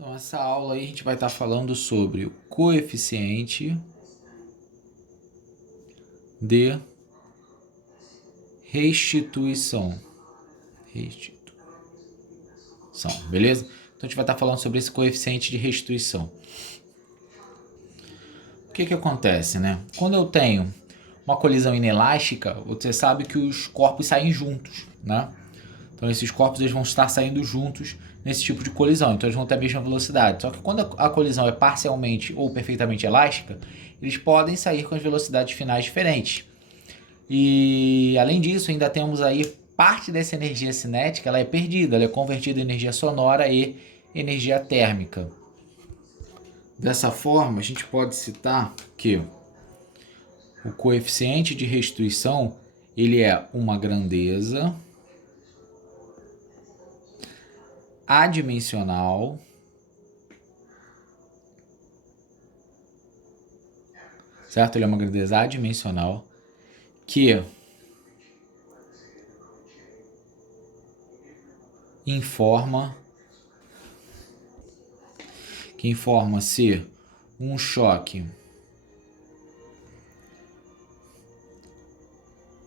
Então, essa aula aí a gente vai estar falando sobre o coeficiente de restituição. Beleza? Então, a gente vai estar falando sobre esse coeficiente de restituição. O que acontece, né? Quando eu tenho uma colisão inelástica, você sabe que os corpos saem juntos, né? Então, esses corpos eles vão estar saindo juntos nesse tipo de colisão, então eles vão ter a mesma velocidade. Só que quando a colisão é parcialmente ou perfeitamente elástica, eles podem sair com as velocidades finais diferentes. E além disso, ainda temos aí parte dessa energia cinética, ela é perdida, ela é convertida em energia sonora e energia térmica. Dessa forma, a gente pode citar que o coeficiente de restituição ele é uma grandeza adimensional certo? Ele é uma grandeza adimensional que informa-se um choque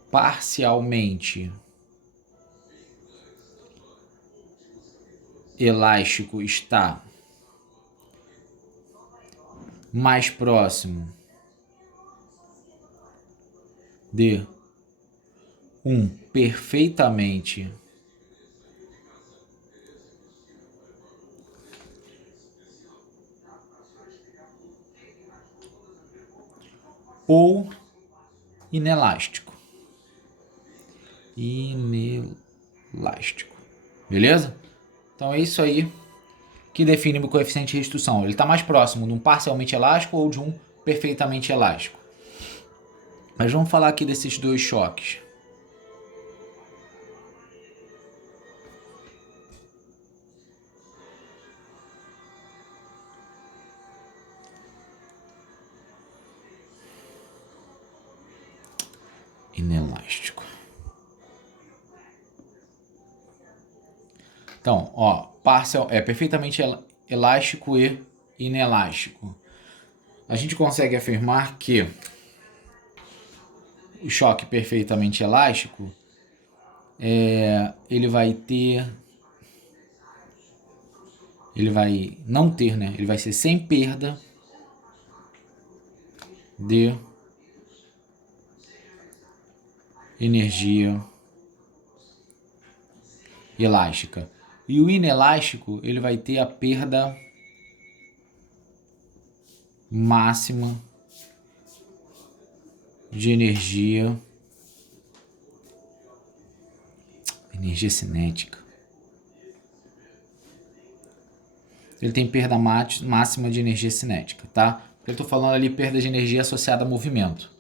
parcialmente elástico está mais próximo de um perfeitamente ou inelástico. Beleza? Então é isso aí que define o coeficiente de restituição. Ele está mais próximo de um parcialmente elástico ou de um perfeitamente elástico. Mas vamos falar aqui desses dois choques. Inelástico. Então, ó, parcial é perfeitamente elástico e inelástico. A gente consegue afirmar que o choque perfeitamente elástico ele vai não ter, né? Ele vai ser sem perda de energia elástica. E o inelástico, ele vai ter a perda máxima de energia cinética. Ele tem perda máxima de energia cinética, tá? Eu estou falando ali perda de energia associada a movimento.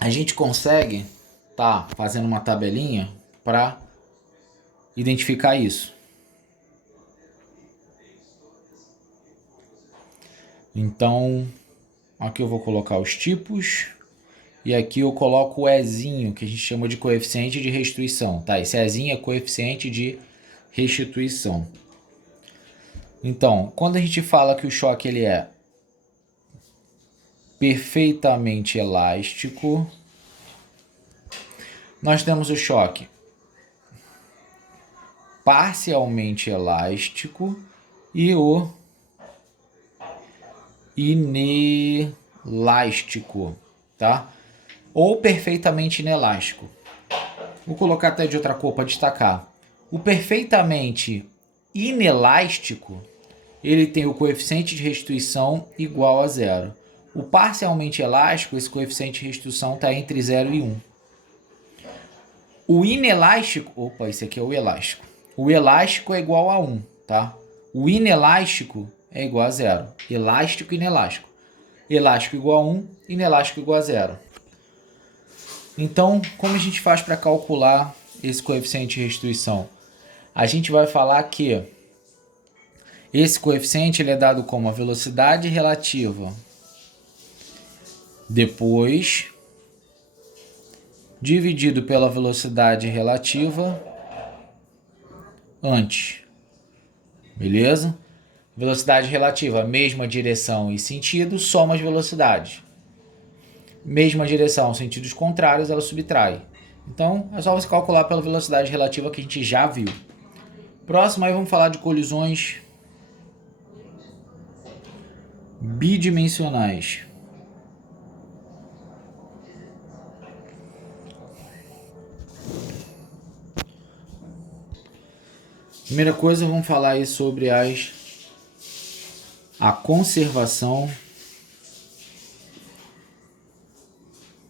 A gente consegue fazendo uma tabelinha para identificar isso. Então, aqui eu vou colocar os tipos e aqui eu coloco o Ezinho, que a gente chama de coeficiente de restituição, tá? Esse Ezinho é coeficiente de restituição. Então, quando a gente fala que o choque ele é perfeitamente elástico, nós temos o choque parcialmente elástico e o inelástico, tá? Ou perfeitamente inelástico. Vou colocar até de outra cor para destacar. O perfeitamente inelástico, ele tem o coeficiente de restituição igual a 0. O parcialmente elástico, esse coeficiente de restituição está entre 0 e 1. O inelástico, esse aqui é o elástico. O elástico é igual a 1, tá? O inelástico é igual a 0. Elástico e inelástico. Elástico igual a 1, inelástico igual a 0. Então, como a gente faz para calcular esse coeficiente de restituição? A gente vai falar que esse coeficiente ele é dado como a velocidade relativa depois dividido pela velocidade relativa antes. Beleza? Velocidade relativa, mesma direção e sentido, soma as velocidades. Mesma direção, sentidos contrários, ela subtrai. Então, é só você calcular pela velocidade relativa que a gente já viu. Próximo, aí vamos falar de colisões bidimensionais. Primeira coisa, vamos falar aí sobre a conservação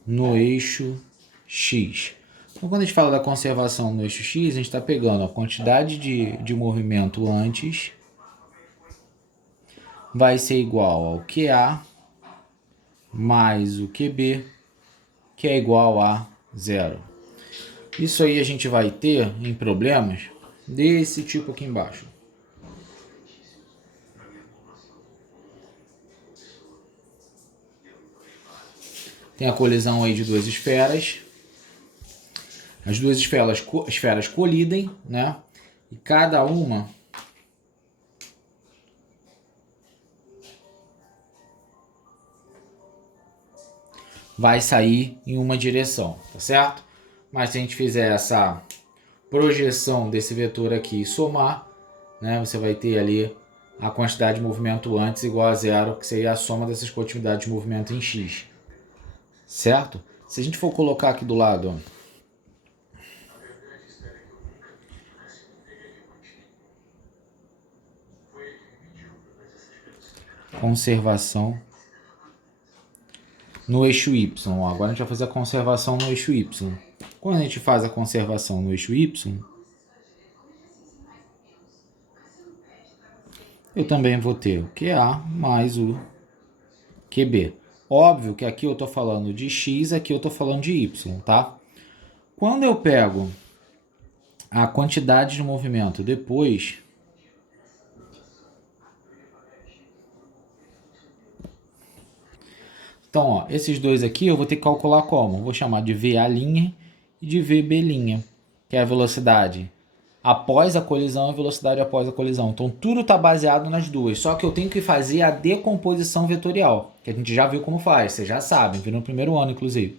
no eixo X. Então, quando a gente fala da conservação no eixo X, a gente está pegando a quantidade de movimento antes vai ser igual ao QA mais o QB, que é igual a 0. Isso aí a gente vai ter em problemas desse tipo aqui embaixo. Tem a colisão aí de duas esferas. As duas esferas colidem, né? E cada uma vai sair em uma direção, tá certo? Mas se a gente fizer essa projeção desse vetor aqui e somar, né, você vai ter ali a quantidade de movimento antes igual a 0, que seria a soma dessas quantidades de movimento em x. Certo? Se a gente for colocar aqui do lado, ó, conservação no eixo Y. Agora a gente vai fazer a conservação no eixo Y. Quando a gente faz a conservação no eixo Y, eu também vou ter o QA mais o QB. Óbvio que aqui eu estou falando de X, aqui eu estou falando de Y, tá? Quando eu pego a quantidade de movimento depois, então, ó, esses dois aqui eu vou ter que calcular como? Eu vou chamar de VA' e de VB', que é a velocidade após a colisão e a velocidade após a colisão. Então, tudo está baseado nas duas, só que eu tenho que fazer a decomposição vetorial, que a gente já viu como faz, vocês já sabem, viram no primeiro ano, inclusive.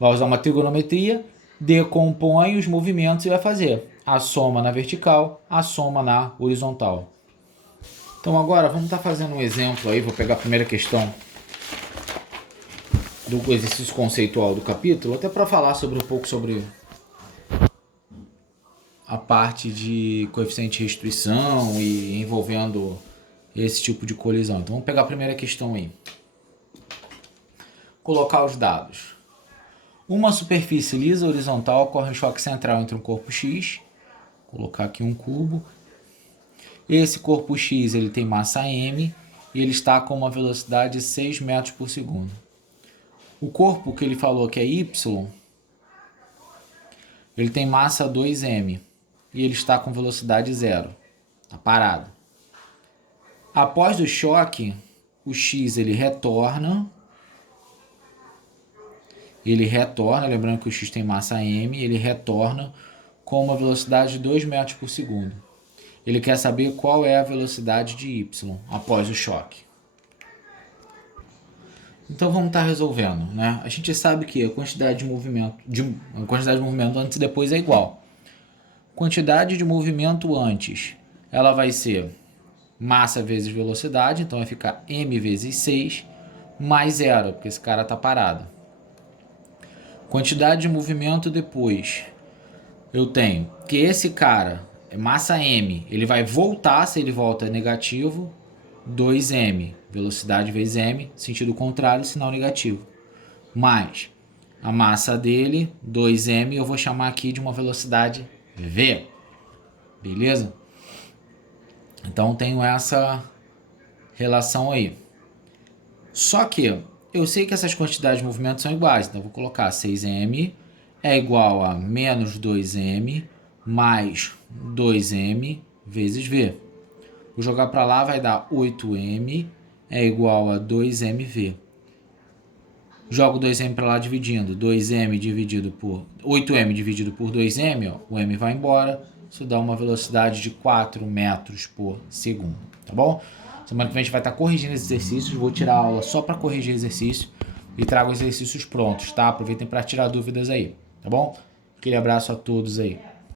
Vai usar uma trigonometria, decompõe os movimentos e vai fazer a soma na vertical, a soma na horizontal. Então, agora, vamos estar fazendo um exemplo aí, vou pegar a primeira questão do exercício conceitual do capítulo, até para falar um pouco sobre a parte de coeficiente de restrição e envolvendo esse tipo de colisão. Então vamos pegar a primeira questão aí. Colocar os dados. Uma superfície lisa horizontal ocorre um choque central entre um corpo X. Vou colocar aqui um cubo. Esse corpo X ele tem massa m e ele está com uma velocidade de 6 metros por segundo. O corpo que ele falou que é Y, ele tem massa 2m. E ele está com velocidade 0. Está parado. Após o choque, o X ele retorna. Lembrando que o X tem massa m, ele retorna com uma velocidade de 2 metros por segundo. Ele quer saber qual é a velocidade de Y após o choque. Então vamos estar resolvendo, né? A gente sabe que a quantidade de movimento antes e depois é igual. Quantidade de movimento antes, ela vai ser massa vezes velocidade, então vai ficar m vezes 6, mais 0, porque esse cara está parado. Quantidade de movimento depois, eu tenho que esse cara, massa m, ele vai voltar, se ele volta é negativo, 2m, velocidade vezes m, sentido contrário, sinal negativo. Mais a massa dele, 2m, eu vou chamar aqui de uma velocidade V. Beleza? Então tenho essa relação aí. Só que eu sei que essas quantidades de movimento são iguais, então eu vou colocar 6m é igual a menos 2m mais 2m vezes V. Vou jogar para lá, vai dar 8m é igual a 2mv. Jogo 2m para lá dividindo. 2m dividido por 8m dividido por 2m, ó, o m vai embora, isso dá uma velocidade de 4 metros por segundo, tá bom? Semana que vem a gente vai estar corrigindo esses exercícios, vou tirar a aula só para corrigir exercício e trago os exercícios prontos, tá? Aproveitem para tirar dúvidas aí, tá bom? Aquele abraço a todos aí.